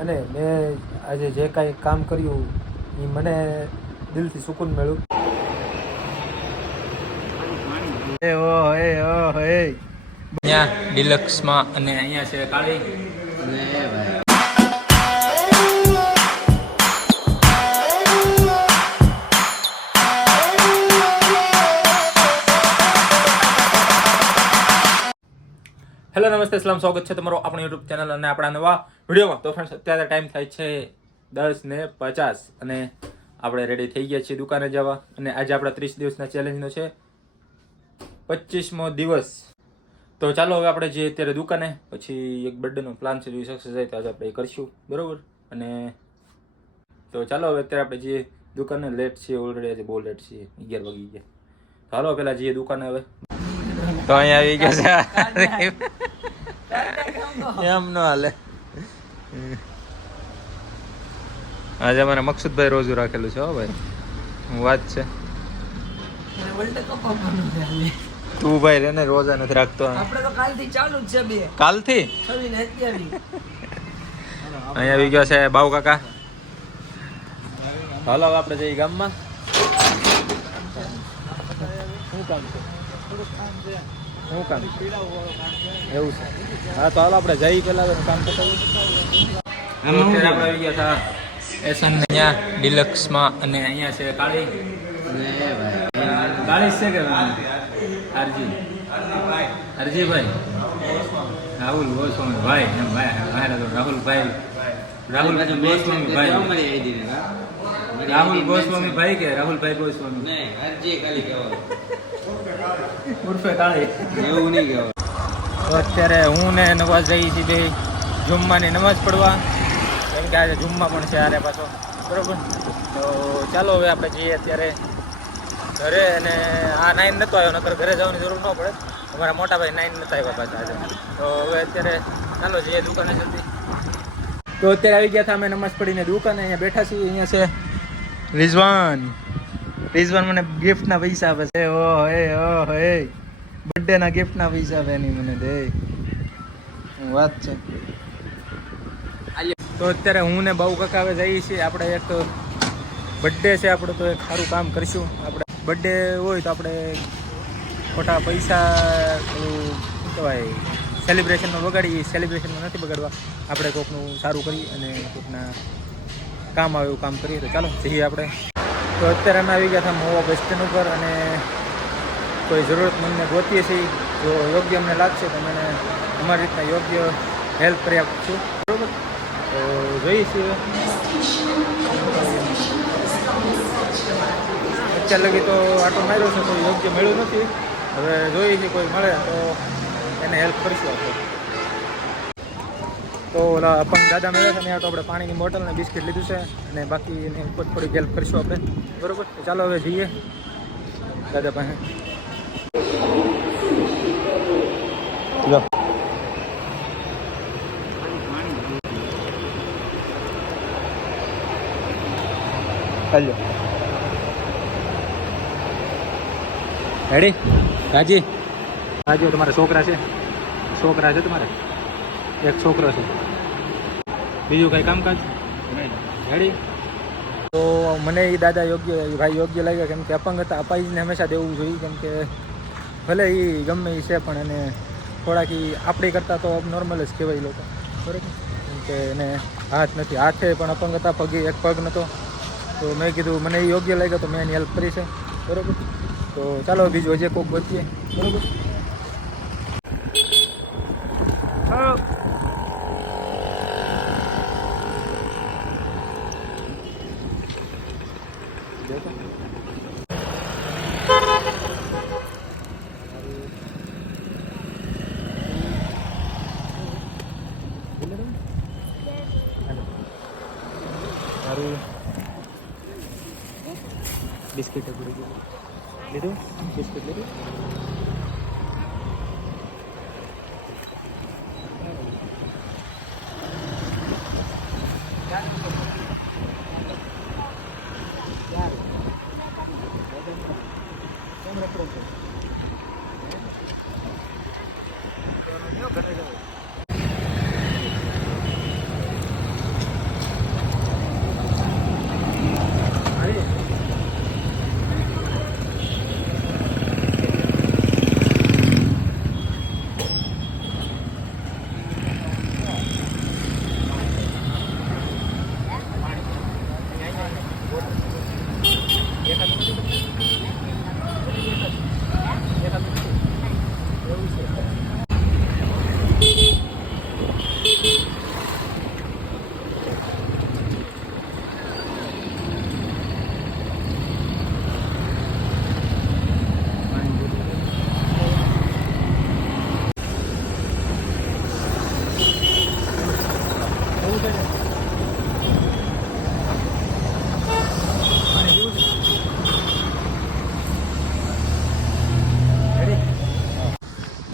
અને મેં આજે જે કાંઈ કામ કર્યું એ મને દિલથી સુકૂન મળ્યું. અહીંયા ડિલક્સમાં અને અહીંયા છે કાળી હેલો નમસ્તે સલામ સ્વાગત છે તમારો આપણી યુટ્યુબ ચેનલ અને આપણા નવા વિડીયોમાં. તો ફ્રેન્ડ્સ અત્યારે ટાઈમ થાય છે 10:50 અને આપણે રેડી થઈ ગયા છીએ દુકાને જવા. અને આજે આપણા 30 દિવસના ચેલેન્જનો છે 25મો દિવસ. તો ચાલો હવે આપણે જે અત્યારે દુકાને પછી એક બર્થડેનો પ્લાન છે, જો સક્સેસ જાય તો આજે આપણે એ કરશું, બરોબર. અને તો ચાલો હવે અત્યારે આપણે જે દુકાને લેટ છીએ, ઓલરેડી આજે બહુ લેટ છીએ, 11 વાગી ગયા. ચાલો પેલા જઈએ દુકાને હવે. તો અહીંયા આવી ગયા છે એમ ન હાલે. આજે અમારે મકસુદભાઈ રોજુ રાખેલું છે. હો ભાઈ, હું વાત છે તું ભાઈ એને રોજા નથી રાખતો. આપણે તો કાલથી ચાલુ જ છે. બે કાલથી 26 ને 27 અહીંયા આવી ગયા છે બાઉ કાકા. હાલો હવે આપણે જઈએ ગામમાં. શું કામ છે? શું કામ એવું છે? હા તો હાલો આપણે જઈ પેલા કામ પતાવીએ. અત્યારે આપણે આવી ગયા હતા એસન અહીંયા ડિલક્સમાં અને અહીંયા છે કાળી કાળી છે કે હરજીભાઈ રાહુલ ગોસ્વામી ભાઈ એમ ભાઈ રાહુલભાઈ રાહુલ ગોસ્વામી ભાઈ રાહુલ ગોસ્વામી ભાઈ કે રાહુલભાઈ ગોસ્વામી ઉર્ફે કાળી એવું નહીં કહેવાય. તો અત્યારે હું ને નવાઝ જઈએ છીએ બે જુમ્માની નમાઝ પડવા, કેમ કે આજે જુમ્મા પણ છે આરે પાછો, બરોબર. તો ચાલો હવે આપણે જઈએ અત્યારે ઘરે. અને આ 9 નહોતો આવ્યો, નકર ઘરે જવાની જરૂર ન પડે. અમારા મોટા ભાઈ 9 નહોતા આવ્યા પાછા આજે. તો હવે અત્યારે ચાલો જઈએ દુકાને જલ્દી. તો અત્યારે આવી ગયા હતા અમે નમાઝ પડીને દુકાને. અહીંયા બેઠા છીએ. અહીંયા છે રિઝવાન. રિઝવાન મને ગિફ્ટના પૈસા આપે છે. ઓહે બર્થડેના ગિફ્ટના પૈસા આપે એની મને દે. વાત છે. તો અત્યારે હું ને બાઉ કાકા હવે જઈએ છીએ. આપણે એક બર્થડે છે આપણો, તો એક સારું કામ કરીશું. આપણે બર્થડે હોય તો આપણે ખોટા પૈસા શું કહેવાય સેલિબ્રેશનમાં બગાડીએ. સેલિબ્રેશનમાં નથી બગાડવા. આપણે કોઈકનું સારું કરી અને કોઈકના કામ આવે એવું કામ કરીએ. તો ચાલો જઈએ આપણે. તો અત્યારે અમે આવી ગયા હતા મોવા બસ સ્ટેન્ડ ઉપર અને કોઈ જરૂરતમંદને ગોતીએ છીએ. જો યોગ્ય અમને લાગશે તો મને અમારી રીતના યોગ્ય હેલ્પ કરી આપશું, બરાબર. તો જોઈએ છીએ. અત્યાર લગી તો આટો માર્યો છે, કોઈ યોગ્ય મળ્યું નથી. હવે જોઈએ છીએ કોઈ મળે તો એને હેલ્પ કરીશું આપણે. તો ઓલા અપંગ દાદા મળે છે ને, તો આપણે પાણીની બોટલ ને બિસ્કિટ લીધું છે અને બાકી એને થોડીક હેલ્પ કરીશું આપણે, બરાબર. તો ચાલો હવે જઈએ દાદા પાસે. ચાલો રેડી. રાજી રાજી તમારા છોકરા છે? છોકરા છે તમારે? એક છોકરો છે. બીજું કઈ કામકાજ રેડી? તો મને એ દાદા યોગ્ય ભાઈ યોગ્ય લાગ્યા, કેમ કે અપંગ હતા. અપાઈજને હંમેશા દેવું જોઈએ, કેમ કે ભલે એ ગમે એ છે પણ એને થોડાક આપણી કરતાં તો નોર્મલ જ કહેવાય લોકો, બરાબર. કેમ કે એને હાથ નથી, હાથે પણ અપંગ હતા, પગે એક પગ નહોતો. તો મેં કીધું મને એ યોગ્ય લાગ્યો તો મેં એની હેલ્પ કરી છે, બરાબર. તો ચાલો બીજું હજી કોઈક બચીએ, બરાબર. સારું બિસ્કિટ લીધું, બિસ્કિટ લીધું.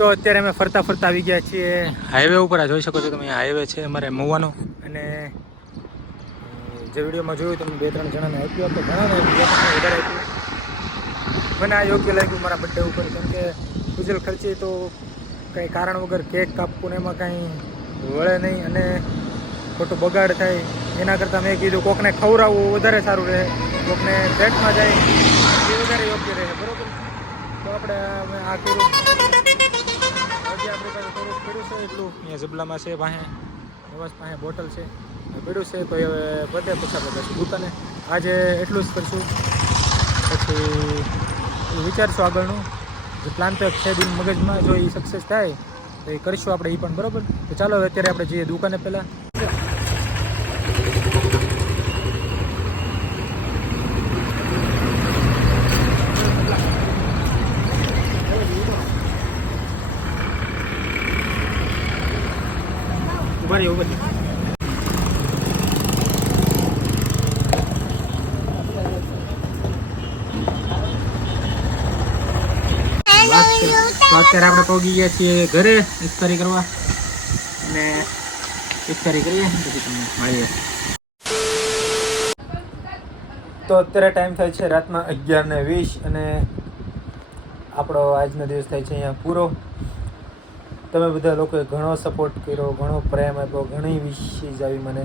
તો અત્યારે અમે ફરતા ફરતા આવી ગયા છીએ હાઈવે ઉપર. આ જોઈ શકો છો તમે, હાઈવે છે અમારે મહુવાનો. અને જે વિડીયોમાં જોયું તમે 2-3 જણાને આપ્યું, તો ઘણાને વધારે આપ્યું. મને આ યોગ્ય લાગ્યું મારા બર્થડે ઉપર, કેમ કે ફૂજલ ખર્ચી તો કંઈ કારણ વગર કેક કાપવું ને એમાં કાંઈ વળે નહીં અને ખોટું બગાડ થાય. એના કરતાં મેં કીધું કોકને ખવડાવવું વધારે સારું રહે, કોકને પેટમાં જાય એ વધારે યોગ્ય રહે. બરાબર, તો આપણે અમે આ કર્યું. હજી આપણી પાસે થોડુંક પીડ્યું છે એટલું. અહીંયા ઝબલામાં છે પાસે, નવાજ પાસે બોટલ છે, પીડ્યું છે. તો હવે બધે પછી આપણે પાછું દુકાને આજે એટલું જ કરશું. પછી વિચારશું આગળનું જે પ્લાન તો છે દિન મગજમાં. જો એ સક્સેસ થાય તો એ કરીશું આપણે એ પણ. બરાબર, તો ચાલો અત્યારે આપણે જઈએ દુકાને પહેલાં. ઉભા રહી તો અત્યારે આપણે પહોંચી ગયા છીએ ઘરે ઇફતારી કરવા, અને ઇફતારી કરીએ પછી તમને મળીએ. તો અત્યારે ટાઈમ થાય છે રાતના 11:20 અને આપણો આજનો દિવસ થાય છે અહીંયા પૂરો. તમે બધા લોકોએ ઘણો સપોર્ટ કર્યો, ઘણો પ્રેમ આપ્યો, ઘણી વિશેષ આવી મને,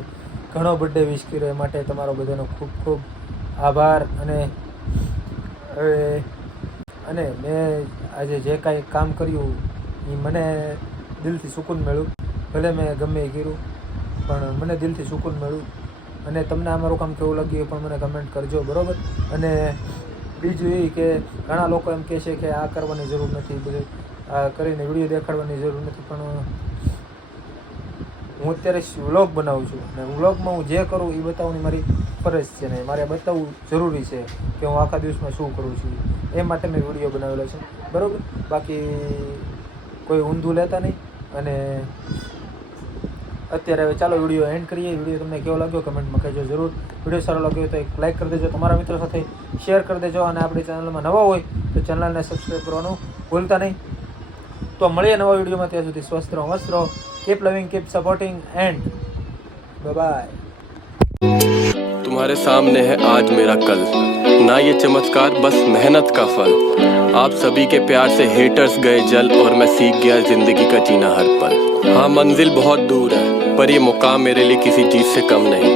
ઘણો બર્થડે વિશ કર્યો. એ માટે તમારો બધાનો ખૂબ ખૂબ આભાર. અને મેં આજે જે કાંઈ કામ કર્યું એ મને દિલથી સુકૂન મળ્યું. ભલે મેં ગમે એ કર્યું પણ મને દિલથી સુકૂન મળ્યું. અને તમને આ મારું કામ કેવું લાગ્યું એ પણ મને કમેન્ટ કરજો. બરાબર, અને બીજું એ કે ઘણા લોકો એમ કહે છે કે આ કરવાની જરૂર નથી, બધું આ કરીને વિડીયો દેખાડવાની જરૂર નથી. પણ હું અત્યારે વ્લોગ બનાવું છું અને વ્લોગમાં હું જે કરું એ બતાવવાની મારી ફરજ છે ને મારે બતાવવું જરૂરી છે કે હું આખા દિવસમાં શું કરું છું. એ માટે મેં વિડીયો બનાવેલો છે. બરાબર, બાકી કોઈ ઊંધું લેતા નહીં. અને અત્યારે હવે ચાલો વિડીયો એન્ડ કરીએ. વિડીયો તમને કેવો લાગ્યો કમેન્ટમાં કહેજો જરૂર. વિડીયો સારો લાગ્યો તો એક લાઇક કરી દેજો, તમારા મિત્રો સાથે શેર કરી દેજો. અને આપણી ચેનલમાં નવા હોય તો ચેનલને સબસ્ક્રાઈબ કરવાનું ભૂલતા નહીં. તો મળીએ નવા વિડીયોમાં. ત્યાં સુધી સ્વસ્થ રહો, મસ્ત રહો. Keep loving, keep supporting and bye bye. तुम्हारे सामने है आज मेरा कल, ना ये चमत्कार बस मेहनत का फल. आप सभी के प्यार से हेटर्स गए जल और मैं सीख गया जिंदगी का जीना हर पल. हाँ मंजिल बहुत दूर है पर ये मुकाम मेरे लिए किसी चीज से कम नहीं.